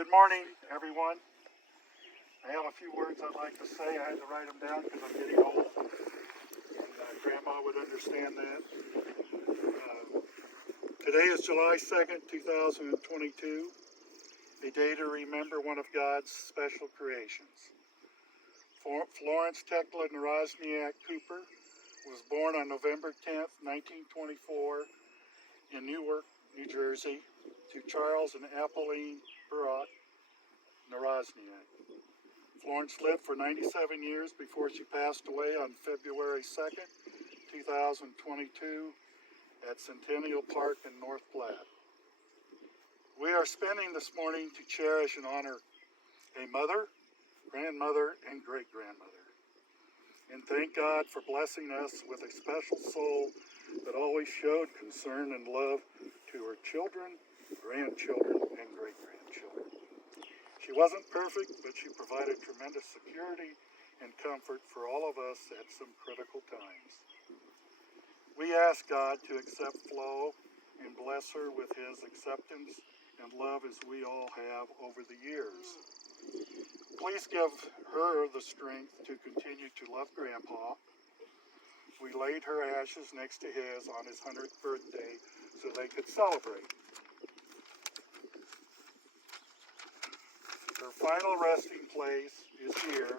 Good morning, everyone. I have a few words I'd like to say. I had to write them down because I'm getting old, and Grandma would understand that. Today is July 2nd, 2022, a day to remember one of God's special creations. Florence Tekla Narozniak Cooper was born on November 10th, 1924 in Newark, New Jersey, to Charles and Apolline Burot Narozniak. Florence lived for 97 years before she passed away on February 2nd, 2022 at Centennial Park in North Platte. We are spending this morning to cherish and honor a mother, grandmother, and great-grandmother, and thank God for blessing us with a special soul that always showed concern and love to her children, grandchildren, and great-grandchildren. She wasn't perfect, but she provided tremendous security and comfort for all of us at some critical times. We ask God to accept Flo and bless her with his acceptance and love as we all have over the years. Please give her the strength to continue to love Grandpa. We laid her ashes next to his on his 100th birthday so they could celebrate. Her final resting place is here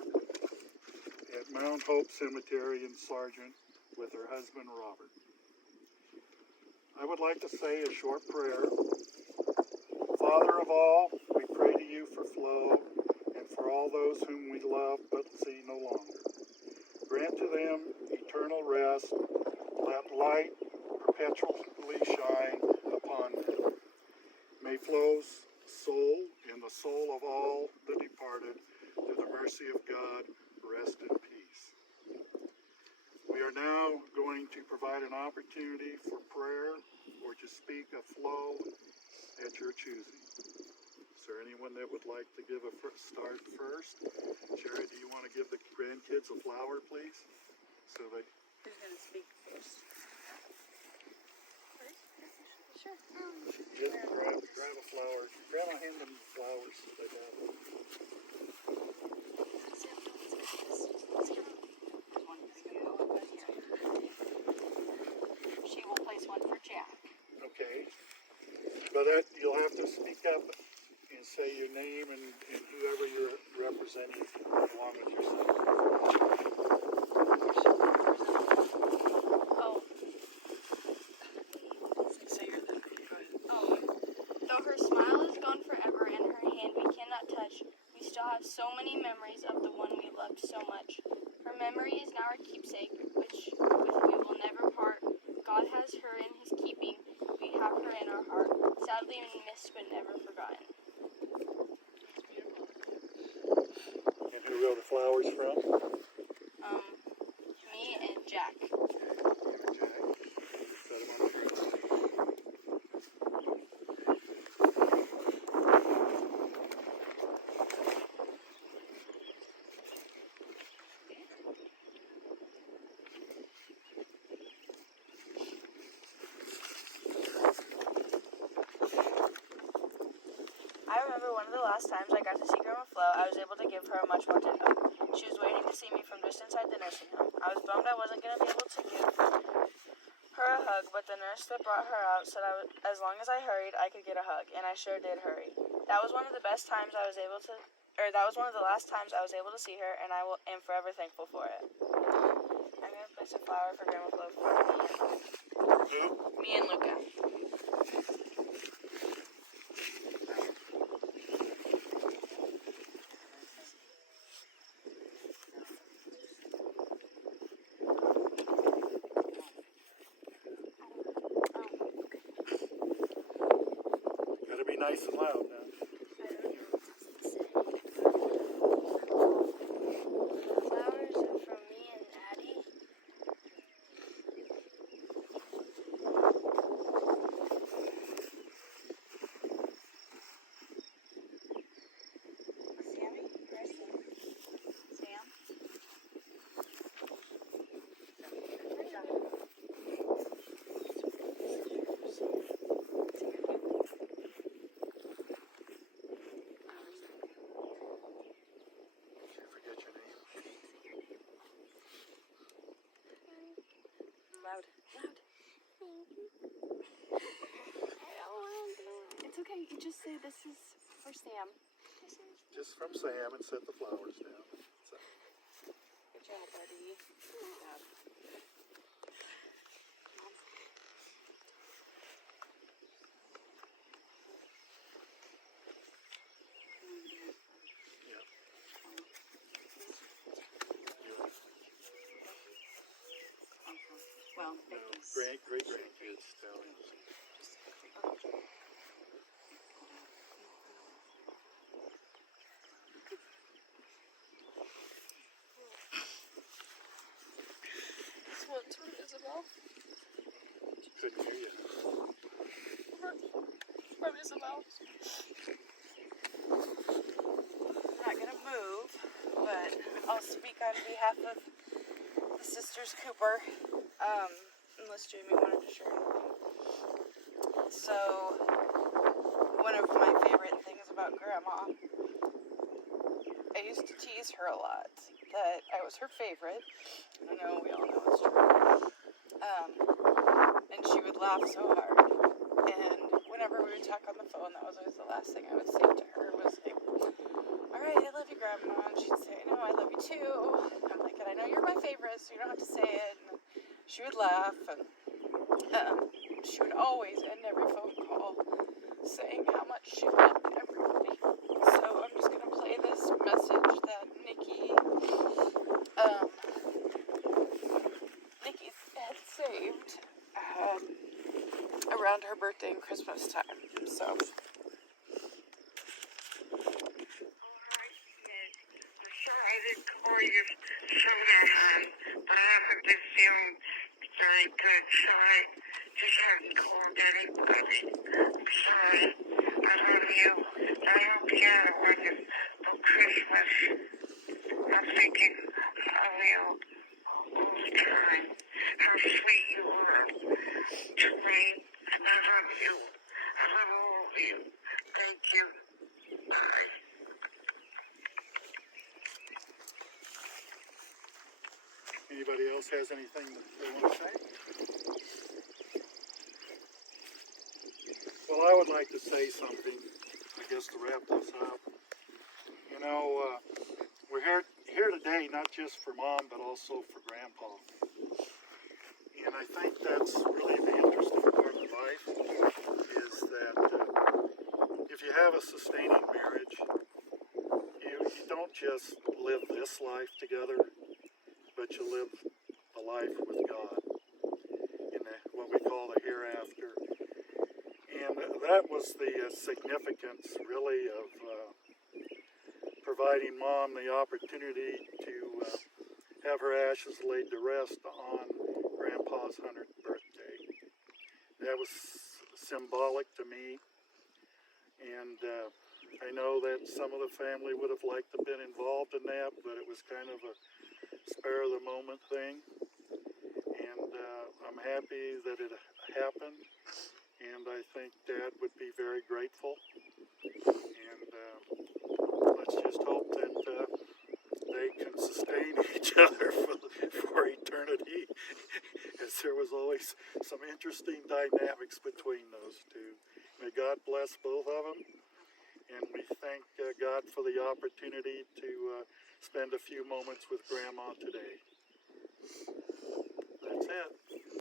at Mount Hope Cemetery in Sargent with her husband Robert. I would like to say a short prayer. Father of all, we pray to you for Flo and for all those whom we love but see no longer. Grant to them eternal rest. Let light perpetually shine upon them. May Flo's soul and the soul of all the departed, through the mercy of God, rest in peace. We are now going to provide an opportunity for prayer or to speak a Flo at your choosing. Is there anyone that would like to give a start first? Sherry, do you want to give the grandkids a flower, please? So they... Who's going to speak first? Sure. Just grab a flower. Grandma, hand them the flowers so they have them. She will place one for Jack. Okay. But that, you'll have to speak up and say your name and whoever you're representing along with yourself. Oh. So you're the... Go ahead. Oh. Though her smile is gone forever and her hand we cannot touch, we still have so many memories of the one we loved so much. Her memory is now our keepsake, which with we will never part. God has her in his keeping. We have her in our heart, sadly missed but never forgotten. And who wrote the flowers from? Me and Jack. Okay, you and Jack. Set them on the tree. I remember one of the last times I got to see Grandma Flo, I was able to give her a much wanted hug. She was waiting to see me from just inside the nursing home. I was bummed I wasn't going to be able to give her a hug, but the nurse that brought her out said as long as I hurried, I could get a hug, and I sure did hurry. That was one of the last times I was able to see her, and I am forever thankful for it. I'm going to place a flower for Grandma Flo for me and Luca. Gotta be nice and loud now. Flowers are from me and Addie. Sammy, ready? Sam? You just say this is for Sam. Just from Sam, and set the flowers down. So, Good job, buddy. Good job. yeah. Well, No, great grandkids still. This one to Isabel. Couldn't hear you. From Isabel. I'm not gonna move, but I'll speak on behalf of the sisters Cooper, unless Jamie wanted to share anything. So, one of my favorite things about Grandma, I used to tease her a lot that I was her favorite. I know, we all know it's true. And she would laugh so hard. And whenever we would talk on the phone, that was always the last thing I would say to her was like, alright, I love you, Grandma. And she'd say, no, I love you too. I'm like, and I know you're my favorite, so you don't have to say it. And she would laugh, and she would always end every phone call saying how much she loved everybody. So I'm just going to play this message that Nikki had saved around her birthday and Christmas time. So. I didn't call you soda, hon, but I haven't been feeling very good, so I just haven't called anybody. I'm sorry. I love you. I hope you had a wonderful Christmas. I'm thinking of you all the time. How sweet you were to me. I love you. I love all of you. Thank you. Bye. Anybody else has anything that they want to say? Well, I would like to say something, I guess, to wrap this up. You know, we're here today not just for Mom, but also for Grandpa. And I think that's really the interesting part of life, is that if you have a sustaining marriage, you don't just live this life together, but you live a life with God in what we call the hereafter. And that was the significance, really, of providing Mom the opportunity to have her ashes laid to rest on Grandpa's 100th birthday. That was symbolic to me, and I know that some of the family would have liked to have been involved in that, but it was kind of a spare of the moment thing, and I'm happy that it happened, and I think Dad would be very grateful, and let's just hope that they can sustain each other for eternity, as there was always some interesting dynamics between those two. May God bless both of them, and we thank God for the opportunity to spend a few moments with Grandma today.